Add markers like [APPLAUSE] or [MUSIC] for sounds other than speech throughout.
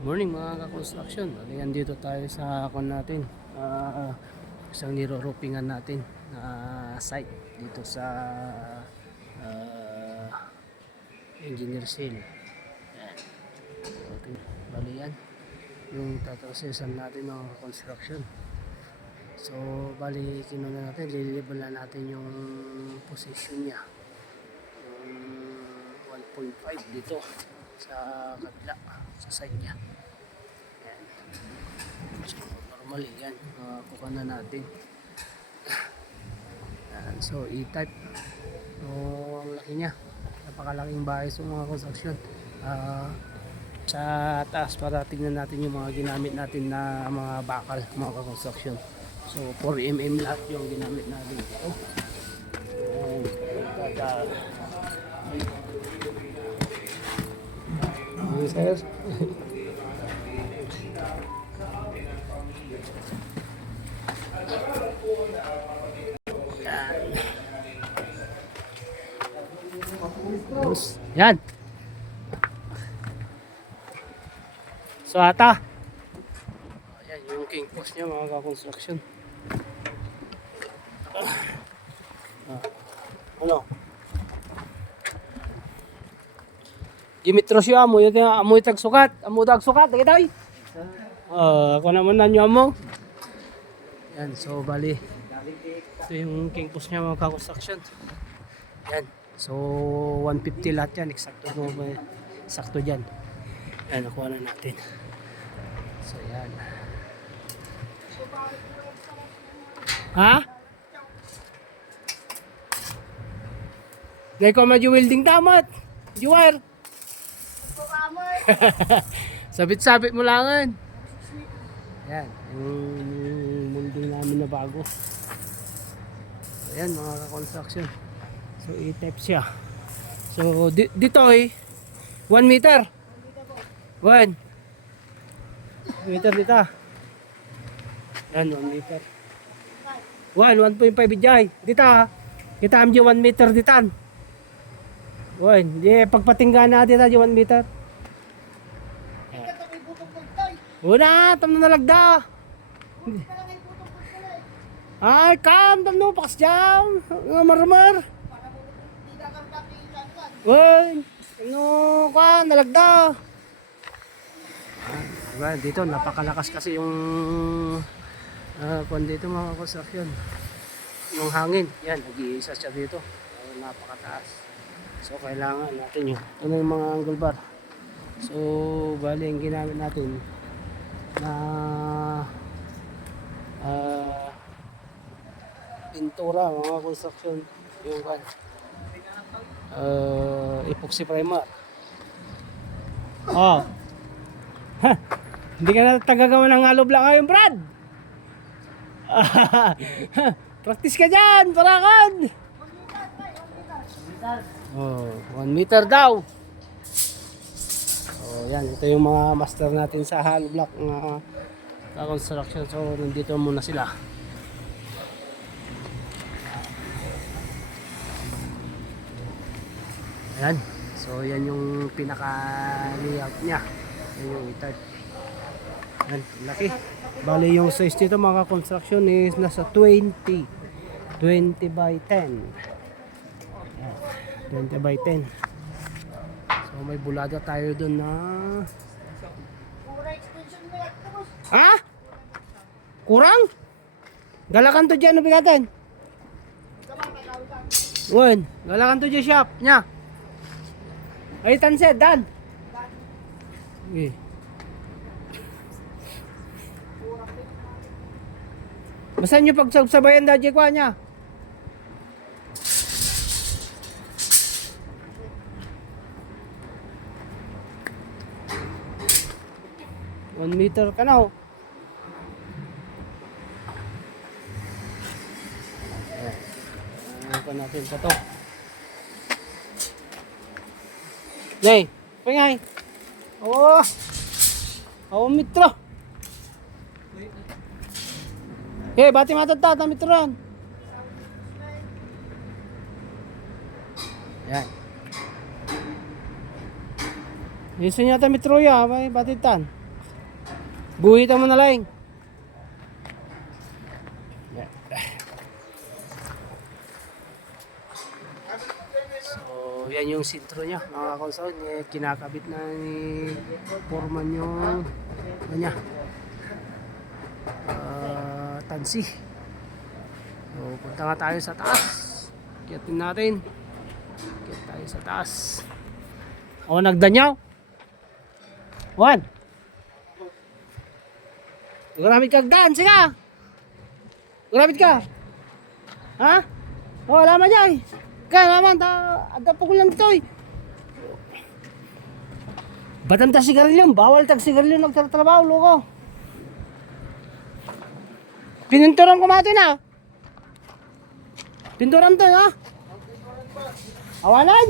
Morning mga ka-construction. Bali, andito tayo sa kon natin. ah isang niro-roopingan natin na site dito sa ah, engineer sale. Okay. Bali yan. Yung tatrasesan natin ng construction. So, bali, kinuna natin, lilibal na natin yung position niya. Yung 1.5 dito sa kabila, sa side niya. Yan. So, normally yan, uh, kuha na natin. Yan. So, E-type. So, ang laki niya. Napakalaking bahay sa mga construction. Ah, sa taas para tingnan natin yung mga ginamit natin na mga bakal, mga construction. So 4mm lahat yung ginamit natin dito. Ayan. Kada Sir. Tapos, Yan. So ata. Ayan yung king post niya mga ka-construction. Ah. Ano? Dimitro siya amo yung amoy tagsukat. Amo tagsukat. Dagi tayo. Ah, ako naman na nyo amo. Yan, so bali. Ito yung king post niya mga ka-construction. Yan. So 150 lahat yan. Eksakto mo ba? Sakto dyan. Yan, nakuha na natin. So yan. Ha? Gay ko medyo welding tamat. Juwar. [LAUGHS] Sabit-sabit mo langan. Yan. Yung molding namin na bago. So, yan mga ka-construction. So i-type siya. So di- dito eh 1 meter. 1 meter dito. Yan 1 meter. 1 1.5 bijay. Dito ha. Kita am 1 meter ditan. 1 di pagpatingga na dito 1 meter. Una, tam na nalagda. Ay, kam, tam no, pakas jam. Marmar. Uy, ano ka, nalagda. Ah, diba, dito napakalakas kasi yung uh, kung dito mga construction. Yung hangin, yan, nag-iisa siya dito. Uh, napakataas. So, kailangan natin yun. Ito na yung mga angle bar. So, bali ang ginamit natin na ah pintura, mga construction, yung kan uh, epoxy primer. Oh. Ha, hindi ka na tagagawa ng hollow block ngayon, Brad. [LAUGHS] Practice ka dyan, parakan. Oh, one meter daw. Oh, yan. Ito yung mga master natin sa hollow block na uh, construction. So, nandito muna sila. Ayan. So, yan yung pinaka-layout niya. Yan yung type. Ayan, laki. Bali yung size dito mga construction is nasa 20. 20 by 10. Ayan, 20 by 10. Oh, may bulaga tayo doon na. Ha? Kurang? Galakan to dyan, ubigatan. Wen, galakan to dyan shop nya. Ay, tanset, dan. Okay. Basta nyo pagsabsabayan da, Jekwa nya. 1 meter ka na oh. Ayan natin sa to. Nay, pangay. Oh. Oh, mitro. Eh, hey, bati matata ta mitron. Yan. Isa niya ta mitro ya, batitan. Buhitan mo na lang. So, yan yung sintro niya, mga konsol. Eh, kinakabit na ni Foreman yung ano niya. Ah, tansi. So, punta nga tayo sa taas. Kiyatin natin. Kiyat tayo sa taas. O, nagdanyaw. Juan. Guramit kag daan, sige. Guramit ka. Ha? O, wala man dyan. Kaya naman, ta, ada po ko lang ito eh. Batang ta sigarilyo, bawal tag sigarilyo nagtatrabaho, loko. Pinunturan ko mati na. Pinturan to, ha? Awalan?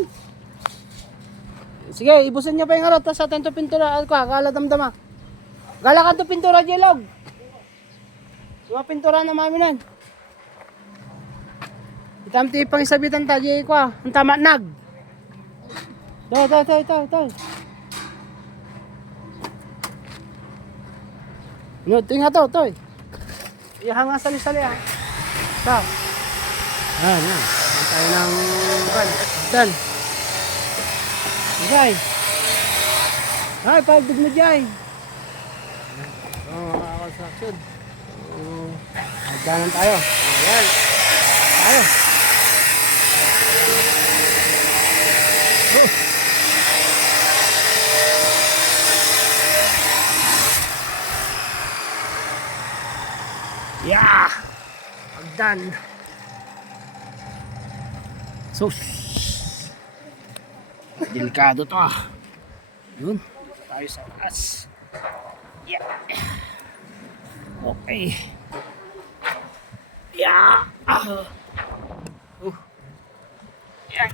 Sige, ibusin niyo pa yung harap, tapos atin to pintura, ko, kala damdama. Gala ka to pintura, Jelog. Mga pintura na maminan. Itamti pang isabitan ta, Jay ko, ah. ang tama nag. To, to, to, to, to. Ano, ito nga to, to. Iyahan nga sali-sali, ah. Ta. Yan. Yan tayo ng ban. Dan. Jay. Ay, pagdag na Jay. Construction. Oh, hagdanan tayo. Ayan. Tayo. Oh. Yeah! Hagdan. So, delikado to ah. Yun, tayo sa taas. Yeah. Okay. Yeah. Ah. Uh. Yan.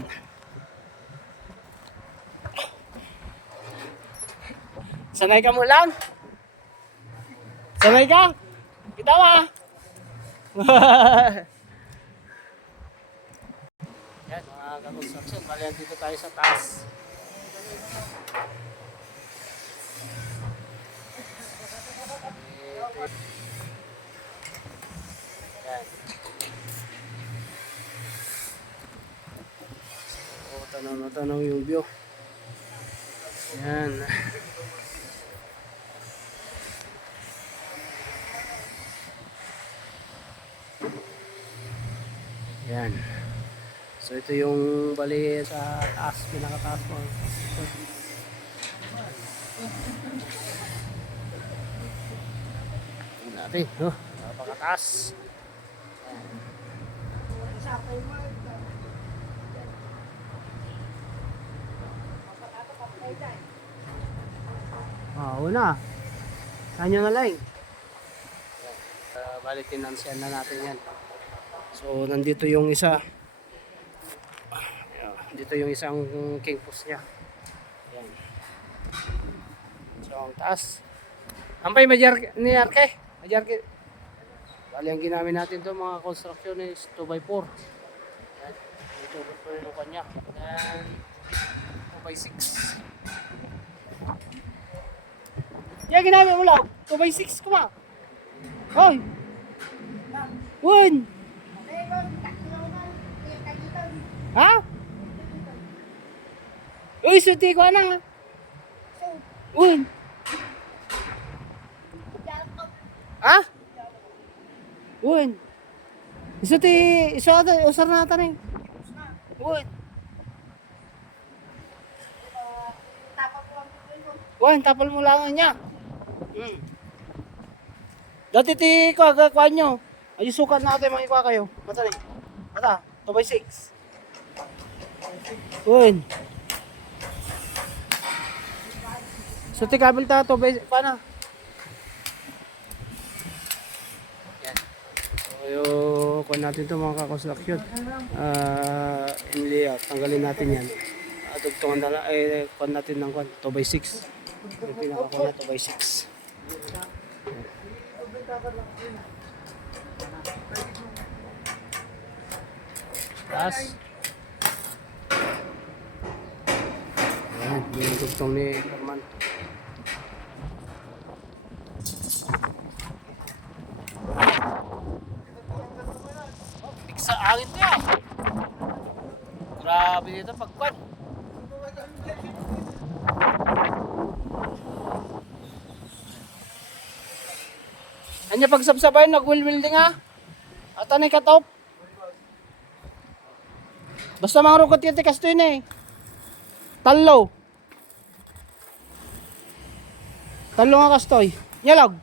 Sanay ka mo lang? Sanay ka? Kita ba? [LAUGHS] Yan, mga kakonstruction. Bali, dito tayo sa taas. Yan. So, tanaw na tanaw yung view. Yan. Yan. So ito yung bali sa taas, pinakataas po. Tingnan natin, no? Napakataas. Ah, una. Kanyo na lang. Uh, bali, tinansyan na natin yan. So, nandito yung isa. Ayan, Dito yung isang king post niya. Ayan. So, ang taas. Hampay, majar ni Arke. Majarke. Bali, ang ginamit natin to mga construction is 2x4. Ayan. Dito po yung kanya. Ayan. 2x6. Yan, ginamit mo lang. 2x6 kuma. Hoy! Wun! Ha? Uy, suti ko anang. Uy. Ha? Uy. Suti, iso ata, usar na ata rin. Uy. Uy, tapal mo lang niya. Hmm. Dati ti aga kuan nyo. Ay sukat natin mga ikuha kayo. Mata ni. Mata, 2 by 6. Uy. So ti kabel ta 2 by paano? Yung kuan natin to mga kakonstruction. Ah, in layout. Tanggalin natin yan. At tugtungan na lang, eh, kuan natin ng kuan 2 by 6. Yung pinaka na 2 by 6. Taas. Ayan, yung tugtong ni Herman. sa angin niya. Grabe dito pagkwan. Ano niya pagsabsabay, nagwilwilding ha? At anay katop? Basta mga rukot yung tikas to yun eh. Talo. Talo nga kastoy. Yalog.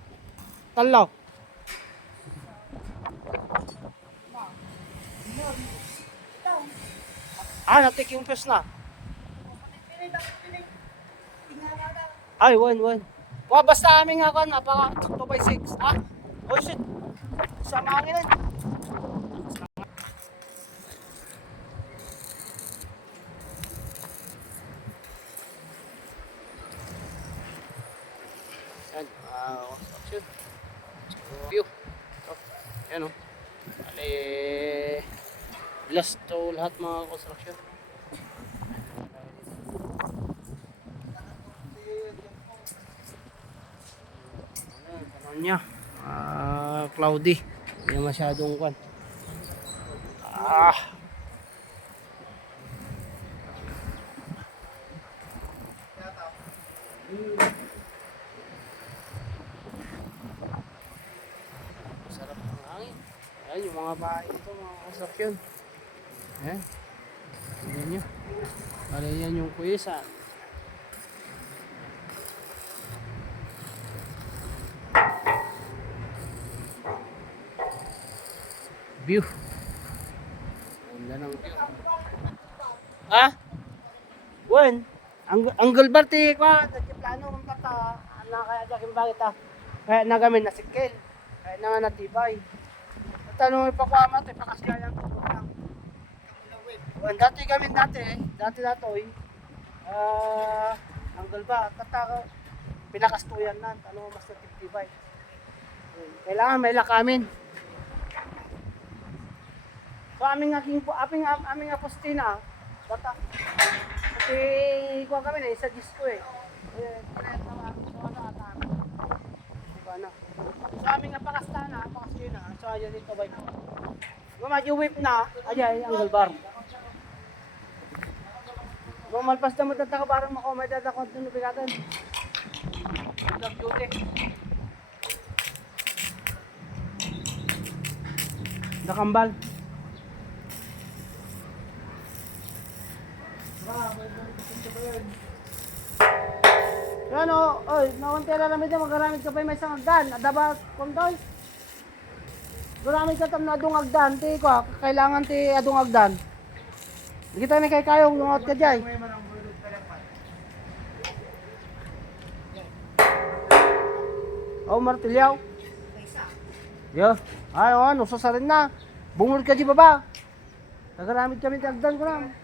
Talo. Talo. Ah, natik yung fest na. Ay, one, one. Wa, basta aming nga kan, napaka 2 by 6. Ah, oh shit. Sama ang ilan. Yan, ah, construction. So, view. So, yan o. Bale, blast to lahat mga construction. Panahon niya. Ah, cloudy. Hindi masyadong kwan. Ah. Sarap ng hangin. Ayan yung mga bahay ito, mga construction. Ayan. Ayan nyo. Bale yan yung kuyisan. View. Ganda ng view. Ah? Wen? Ang anggal barti ko, plano kung tata, ana kaya jakin bakit ah. Kaya na kami nasikil. Kaya na nga natibay. Tanong pa ko ama, te pakasyayan ko Wen dati kami dati, dati datoy. Ah, anggal ba? Tata pinakastuyan na, ano mas natibay. Kailangan may lakamin. So aming aking aming aming apostina, bata. Kasi kuha kami na isa disco eh. Eh, kaya tama ko sa ata. Diba na? So aming apakastana, apakastina, so ayan dito ba ito. Medyo whip na, ayan ang galbar. Bumalpas na mo tataka parang makomay tataka kung nubigatan. Ang beauty. Nakambal. Ano, oy, nawantera lang ito, magaramit ka pa may isang agdan. Adaba, kondoy. Garamit ka tam na adong agdan, ti ko, kailangan ti adong agdan. Kita na kay kayo, lungot ka dyan. Oh, martilyaw. Yo, ay, oh, ano, sasarin na. Bungol ka di baba. Nagaramit kami ti agdan ko lang.